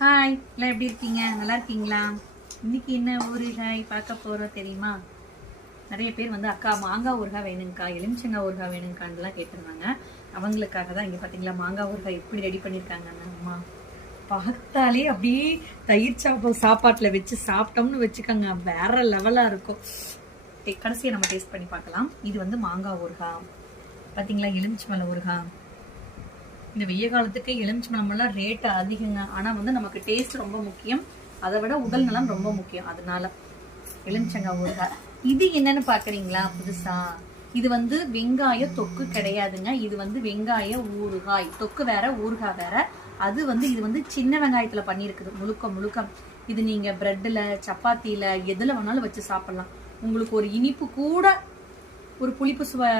Hi எல்லாம் எப்படி இருக்கீங்க? நல்லா இருக்கீங்களா? இன்னைக்கு என்ன ஊறுகாய் பார்க்க போகிறோம் தெரியுமா? நிறைய பேர் வந்து அக்கா மாங்காய் ஊறுகாய் வேணுங்கக்கா எலுமிச்சங்காய் ஊறுகாய் வேணுங்கான்லாம் கேட்டிருந்தாங்க. அவங்களுக்காக தான் இங்கே பார்த்தீங்களா மாங்காய் ஊறுகாய் எப்படி ரெடி பண்ணியிருக்காங்கம்மா அம்மா? பார்த்தாலே அப்படியே தயிர் சாப்பாடு சாப்பாட்டில் வச்சு சாப்பிட்டோம்னு வச்சுக்கோங்க. வேற லெவலாக இருக்கும். கடைசியை நம்ம டேஸ்ட் பண்ணி பார்க்கலாம். இது வந்து மாங்காய் ஊறுகாய். பார்த்தீங்களா எலுமிச்சம்பழ ஊறுகாய். இந்த வெய்ய காலத்துக்கு எலுமிச்சம்பழமெல்லாம் ரேட்டு அதிகங்க. ஆனால் வந்து நமக்கு டேஸ்ட் ரொம்ப முக்கியம். அதை விட உடல் நலம் ரொம்ப முக்கியம். அதனால எலுமிச்சங்காய் ஊறுகாய். இது என்னன்னு பாக்குறீங்களா புதுசா? இது வந்து வெங்காய தொக்கு கிடையாதுங்க. இது வந்து வெங்காய ஊறுகாய். தொக்கு வேற ஊறுகாய் வேற. அது வந்து இது வந்து சின்ன வெங்காயத்துல பண்ணியிருக்குது. முழுக்க முழுக்க. இது நீங்க பிரெட்ல சப்பாத்தியில எதுல வேணாலும் வச்சு சாப்பிடலாம். உங்களுக்கு ஒரு இனிப்பு கூட ஒரு புளிப்பு சுவை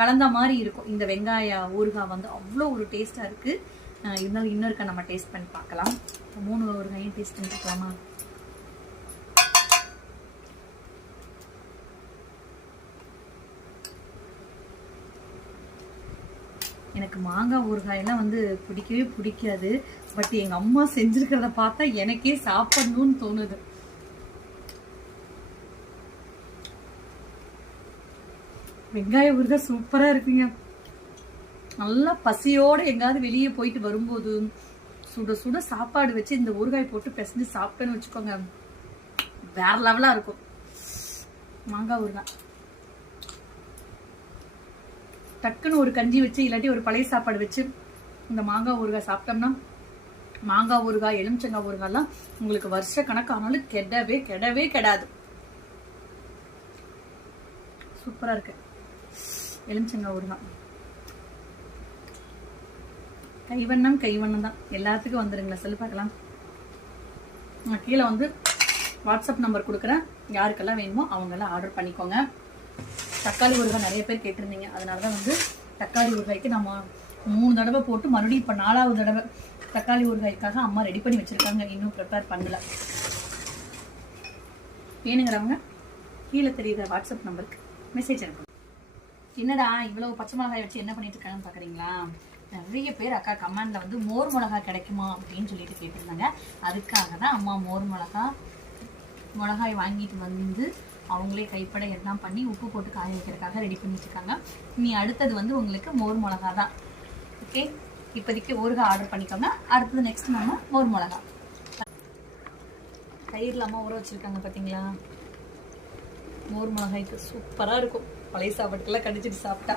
கலந்த மாதிரி இருக்கும். இந்த வெங்காய ஊறுகாய் வந்து அவ்வளோ ஒரு டேஸ்ட்டாக இருக்குது இருந்தாலும் இன்னொருக்கா நம்ம டேஸ்ட் பண்ணி பார்க்கலாம். மூணு ஊறுகாயும் டேஸ்ட் பண்ணி பார்க்கலாமா எனக்கு மாங்காய் ஊறுகாயெல்லாம் வந்து பிடிக்கவே பிடிக்காது. பட் எங்கள் அம்மா செஞ்சுருக்கிறத பார்த்தா எனக்கே சாப்பிடணும்னு தோணுது. வெங்காய ஊறுகாய் சூப்பரா இருக்குங்க. நல்லா பசியோட எங்காவது வெளியே போயிட்டு வரும்போது சுட சுட சாப்பாடு வச்சு இந்த ஊறுகாய் போட்டு பிசைஞ்சு சாப்பிட்டேன்னு வச்சுக்கோங்க. வேற லெவலா இருக்கும். மாங்காய் ஊறுகாய். டக்குன்னு ஒரு கஞ்சி வச்சு இல்லாட்டி ஒரு பழைய சாப்பாடு வச்சு இந்த மாங்காய் ஊறுகாய் சாப்பிட்டோம்னா மாங்காய் ஊறுகாய் எலுமிச்சங்காய் ஊறுகாய்லாம் உங்களுக்கு வருஷ கணக்கானாலும் கெடவே கெடவே கெடாது. சூப்பரா இருக்கு. எலுமிச்சங்காய் ஊறுகாய் கைவண்ணம் கைவண்ணம் தான். எல்லாத்துக்கும் வந்துடுங்களேன் சொல்லி பார்க்கலாம். நான் கீழே வந்து வாட்ஸ்அப் நம்பர் கொடுக்குறேன். யாருக்கெல்லாம் வேணுமோ அவங்கெல்லாம் ஆர்டர் பண்ணிக்கோங்க. தக்காளி ஊறுகாய் நிறைய பேர் கேட்டிருந்தீங்க. அதனால தான் வந்து தக்காளி ஊறுகாய்க்கு நம்ம மூணு தடவை போட்டு மறுபடியும் இப்போ நாலாவது தடவை தக்காளி ஊறுகாய்க்காக அம்மா ரெடி பண்ணி வச்சுருக்காங்க. இன்னும் ப்ரிப்பேர் பண்ணல. வேணுங்கிறவங்க கீழே தெரியுற வாட்ஸ்அப் நம்பருக்கு மெசேஜ் அனுப்புங்க. என்னடா இவ்வளவு பச்சை மிளகாய் வச்சு என்ன பண்ணிட்டு இருக்காங்கன்னு பாக்குறீங்களா? நிறைய பேர் அக்கா கமெண்ட்ல வந்து மோர் மிளகாய் கிடைக்குமா அப்படின்னு சொல்லிட்டு கேட்டிருந்தாங்க. அதுக்காக தான் அம்மா மோர் மிளகா மிளகாய் வாங்கிட்டு வந்து அவங்களே கைப்பட எல்லாம் பண்ணி உப்பு போட்டு காய வைக்கிறதுக்காக ரெடி பண்ணிட்டு இருக்காங்க. இனி அடுத்தது வந்து உங்களுக்கு மோர் மிளகா தான். ஓகே இப்போதைக்கு ஊறுகாய் ஆர்டர் பண்ணிக்கோங்க. அடுத்தது நெக்ஸ்ட் நம்ம மோர் மிளகா தயிரில் அம்மா ஊற வச்சுருக்காங்க பார்த்தீங்களா மோர் மிளகாய்க்கு சூப்பராக இருக்கும். பழைய சாப்பாட்டுக்கெல்லாம் கடிச்சிட்டு சாப்பிட்டா.